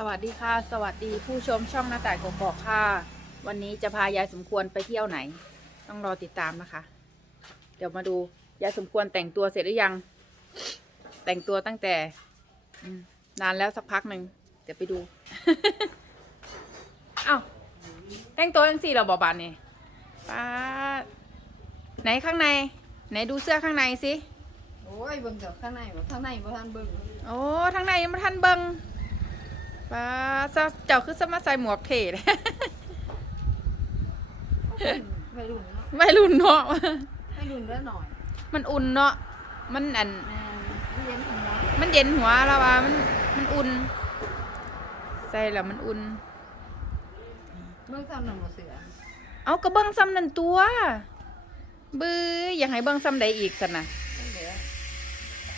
สวัสดีค่ะ สวัสดีผู้ชมช่องหน้าต่ายกอกๆค่ะ วันนี้จะพายายสมควรไปเที่ยวไหน ต้องรอติดตามนะคะ เดี๋ยวมาดูยายสมควรแต่งตัวเสร็จหรือยัง แต่งตัวตั้งแต่อืมนานแล้วสักพักหนึ่งเดี๋ยวไปดูอ้าวแต่งตัวยังสี่เราบอบานนี่ป้าดไหนข้างใน ไหนดูเสื้อข้างในสิโอ้ยเบิ่งจากข้างในบ่ข้างในบ่ทันเบิ่งโอ้ทางในยังไม่ทันเบิง ป้าดเจ้าคือสมาใส่หมวกเท่เลยวัยรุ่นเนาะวัยรุ่นเนาะวัยรุ่นเด้อหน่อย มันอุ่นเนาะ มันอันแม่นเรียนหัวมันเย็นหัวแล้วว่ามัน มันอุ่น ใส่แล้วมันอุ่น เบิ่งซ้ำหนังบ่เสือ เอากระเบื้องซ้ำนั่นตัว บื้ออยากให้เบื้องซ้ำใดอีกสันนะจังเด้อ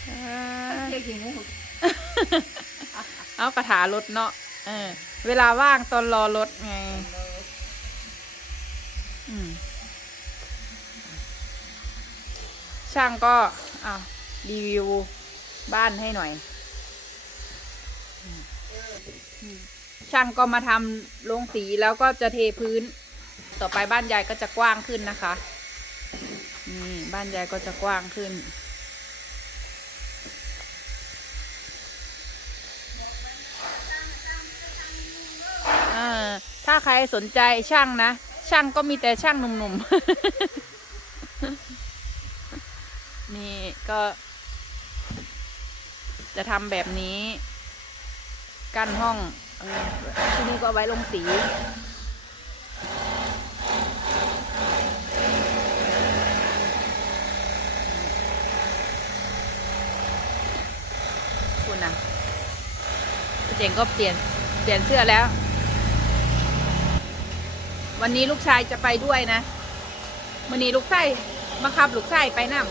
อ่าเที่ยวขี้งู เอากระถารถเนาะเออ เวลาว่างตอนรอรถไง อืม ช่างก็อะรีวิวบ้านให้หน่อย ช่างก็มาทำลงสีแล้วก็จะเทพื้น ต่อไปบ้านยายก็จะกว้างขึ้นนะคะ นี่บ้านยายก็จะกว้างขึ้น ถ้าใครสนใจช่างนะ ช่างก็มีแต่ช่างหนุ่มๆ นี่ก็ จะทำแบบนี้ กั้นห้องออที่นี่ก็ไว้ลงสีคุณนะเจ๋งก็เปลี่ยนเปลี่ยนเสื้อแล้ว วันนี้ลูกชายจะไปด้วยนะวันนี้ลูกชายบังคับลูกชายไปนั่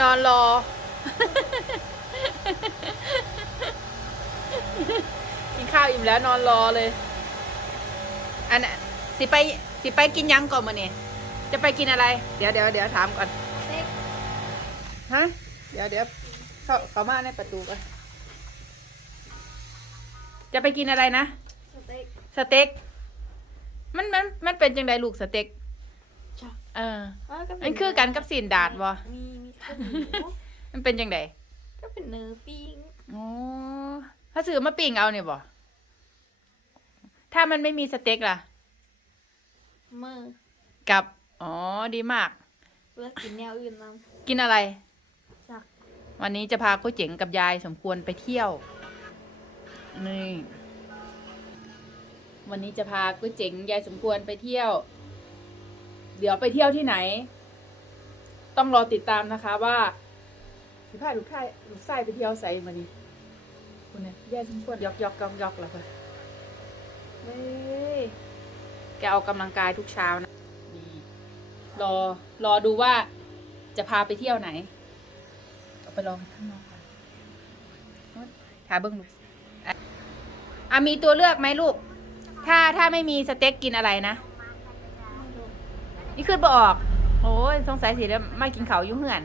นอนรอ กินข้าวอิ่มแล้วนอนรอเลย อันน่ะสิไปสิไปกินยังก่อนมาเนี่ยจะไปกินอะไร เดี๋ยวเดี๋ยวเดี๋ยวถามก่อนฮะ เดี๋ยวเดี๋ยวเข้าเข้ามาในประตูก่อนจะไปกินอะไรนะ สเต็กสเต็ก มันมันมันเป็นจังไดลูกสเต็กจ้ะเอออ๋อก็เป็มันคือกันกับสีนดาดบ่ มีมีข้าวหมูมันเป็นจังไดก็เป็นเนื้อปิ้งอ๋อถ้าซื้อมาปิ้งเอาเนี่ยบ่ ถ้ามันไม่มีสเต็กล่ะเมื่อกับ อ๋อ ดีมาก เลือกกินแนวอื่นนำกินอะไรจัก วันนี้จะพาก๋วยเจ๋งกับยายสมควรไปเที่ยว นี่ วันนี้จะพาก๋วยเจ๋งยายสมควรไปเที่ยว เดี๋ยวไปเที่ยวที่ไหน ต้องรอติดตามนะคะว่าสิพาลูกชายลูกชายไปเที่ยวไสมานี้คุณเนี่ยยายสมควรยอกยอกยอกยอกแล้วค่ะเฮ้ยแกออกกำลังกายทุกเช้านะนี่รอรอดูว่าจะพาไปเที่ยวไหน เอาไปลองข้างนอกก่อนถ่ายเบิ้งลูกอะอะมีตัวเลือกไหมลูก ถ้าถ้าไม่มีสเต็กกินอะไรนะ นี่ขึ้นบออกโอ้ยสงสัยสิแล้วมากินเขาวอยุ่งเหือน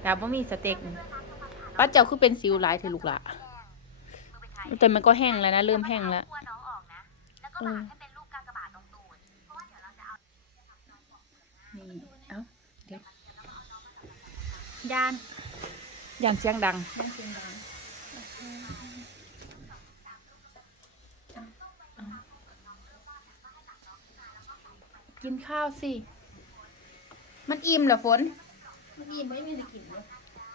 แต่ว่ามีสเต็กป้าเจ้าคือเป็นสิวหลายเธอลูกละแต่มันก็แห้งแล้วนะ เริ่มแห้งแล้วคั่วน้องออกนะแล้วก็หมักให้เป็นรูปกากบาทตรงตูดเพราะว่าเดี๋ยวเราจะเอานี่ เอ้า เดี๋ยว ยาน ยานเสียงดังน่าเสียงดัง กินข้าวสิ มันอิ่มเหรอฝนเมื่อกี้ไม่มีได้กินเลย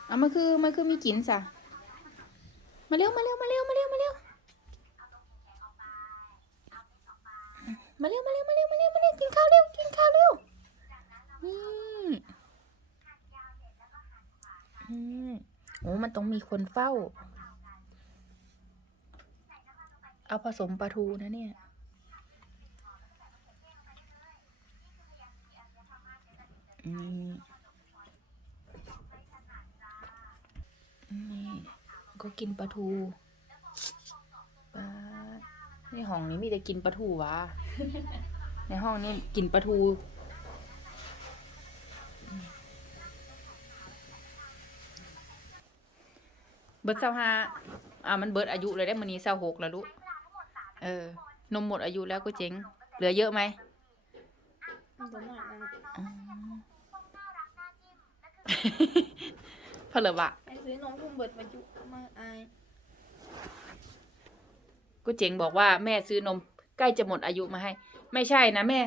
อะมันคือมันคือมีกลิ่นสะมาเร็วมาเร็วมาเร็วมาเร็วมาเร็วมาเร็วมาเร็วมาเร็วมาเร็วมาเร็วกินข้าวเร็วกินข้าวเร็วนี่อืม โอ้มันต้องมีคนเฝ้า เอาผสมปลาทูนะเนี่ย นี่นี่ก็กินปลาทูปลาในห้องนี้มีแต่กินปลาทูวะ ในห้องนี้กินปลาทู เบิดเศร้าห้าอ่ามันเบิดอายุเลยได้มื้อนี้เศร้าหกแล้วลูกเออ นมหมดอายุแล้วก็เจ๋งเหลือเยอะไหมมันตัวหน่อยนะอืมเพนเหลอวะไอ้ซื้อน้องพุ่มเบิดมาจุมาไอายก็เจ๋งบอกว่าแม่ซื้อนมใกล้จะหมดอายุมาให้ ไม่ใช่นะแม่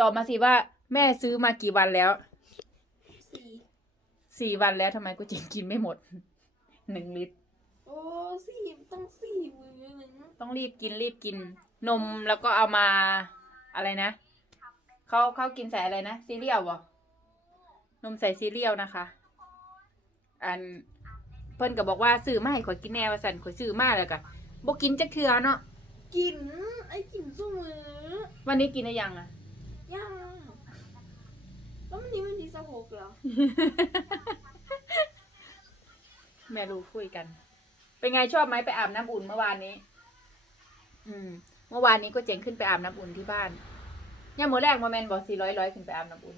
ตอบมาสิว่า แม่ซื้อมากี่วันแล้วสี่สี่วันแล้วทำไมกูเจ๋งกินไม่หมด หนึ่งลิตร โอ้สี่ต้องสี่มือหนึ่งต้องรีบกินรีบกิน นมแล้วก็เอามาอะไรนะเขาเขากินใส่อะไรนะซีเรียลบ่นมใส่ซีเรียลนะคะ อันเพิ่นก็บอกว่าซื้อมาให้ข่อยกินแน่ว่าสั่นข่อยซื้อมาแล้วก็บ่กินจักเทื่อเนาะกิน ไอ้กินสู้มือ วันนี้กินได้ยังอะยังแล้วมันนี้มันดีสะโพกเหรอ แม่รู้คุยกัน เป็นไงชอบไหมไปอาบน้ำอุ่นเมื่อวานนี้ อืม เมื่อวานนี้ก็เจ๋งขึ้นไปอาบน้ำอุ่นที่บ้านย่าโมอแรกมาแมนบอกสี่ร้อยร้อยขึ้นไปอาบน้ำอุ่น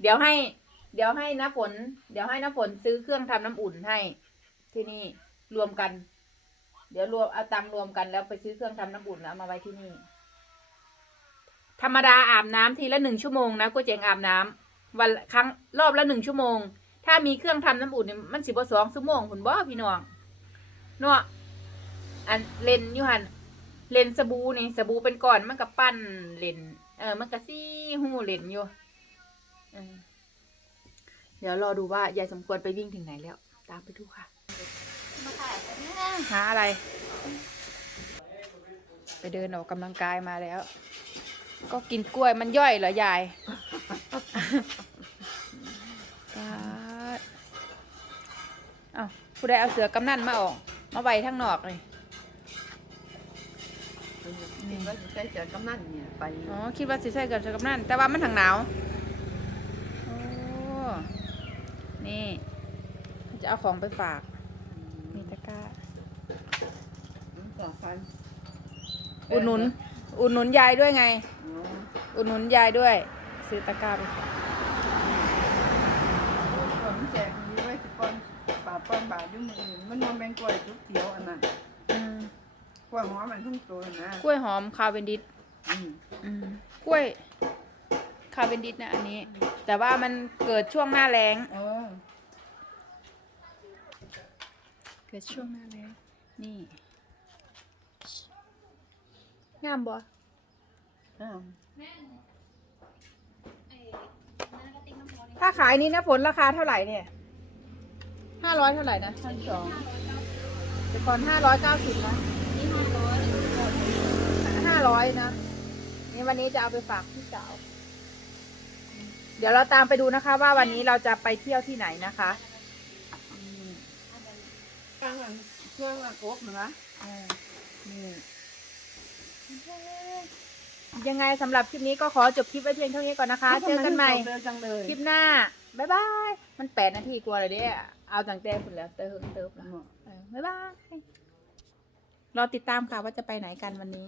เดี๋ยวให้ เดี๋ยวให้น้าฝน เดี๋ยวให้น้าฝนซื้อเครื่องทำน้ำอุ่นให้ ที่นี่รวมกัน เดี๋ยวรวมเอาตังรวมกันแล้วไปซื้อเครื่องทำน้ำอุ่นแล้วมาไว้ที่นี่ ธรรมดาอาบน้ำทีละหนึ่งชั่วโมงนะก็เจ๋งอาบน้ำวันครั้งรอบละหนึ่งชั่วโมง ถ้ามีเครื่องทำน้ำอุ่นเนี่ยมันสิบสองชั่วโมงคุณบ่พี่น้องเนาะอันเลนอยู่หันเลนสบู่นี่สบู่เป็นก้อนมันก็ปั้นเลนเออมันก็ซี่หูเลนอยู่เดี๋ยวรอดูว่ายายสมควรไปวิ่งถึงไหนแล้ว ตามไปดูค่ะมาถ่ายกันเนี่ยหาอะไร ไปเดินออกกำลังกายมาแล้ว ก็กินกล้วยมันย่อยเหรอยาย เอ้าผู้ใดเอาเสือกำนันมาออก มาไว้ทั้งนอกเลยนี่ว่าจะใช้เสือกำนันเนี่ยไปอ๋อคิดว่าสิใส่กับเสือกำนันแต่ว่ามันทางหนาวโอ้นี่จะเอาของไปฝากมีตะกร้าต่อฟันอุดหนุนอุดหนุนยายด้วยไงอ๋ออุดหนุนยายด้วย ซื้อตะกร้าไปฝาก ผมแจกมีไว้สิปอนป่าปอนบาทอยู่ มืออื่นมันมองแมงกล้วยทุกเขียวอันนั้นอืมกล้วยหอมมันทุ่งโตนะกล้วยหอมคาเวนดิสอืมอืมกล้วยคาเวนดิสนะอันนี้ แต่ว่ามันเกิดช่วงหน้าแรงเออเกิดช่วงหน้าแรงนี่งามบ่อ้าวถ้าขายนี้นะฝนราคาเท่าไหร่เนี่ย ห้าร้อยเท่าไหร่นะพันสองแต่ก่อนห้าร้อยเก้าสิบนะนี่ห้าร้อยห้าร้อยนะ นี่วันนี้จะเอาไปฝากพี่สาว เดี๋ยวเราตามไปดูนะคะ ว่าวันนี้เราจะไปเที่ยวที่ไหนนะคะอืมเครื่องอันเครื่องอันกบนะอ่านี่ยังไงสำหรับคลิปนี้ก็ขอจบคลิปไว้เพียงเท่านี้ก่อนนะคะ เจอกันใหม่เจอจังเลยคลิปหน้า บ๊ายบาย มันแปดนาทีกลัวเลยเด้เอาจังแต่คุณแล้วเติมเติมแล้วเออบ๊ายบายรอติดตามค่ะว่าจะไปไหนกันวันนี้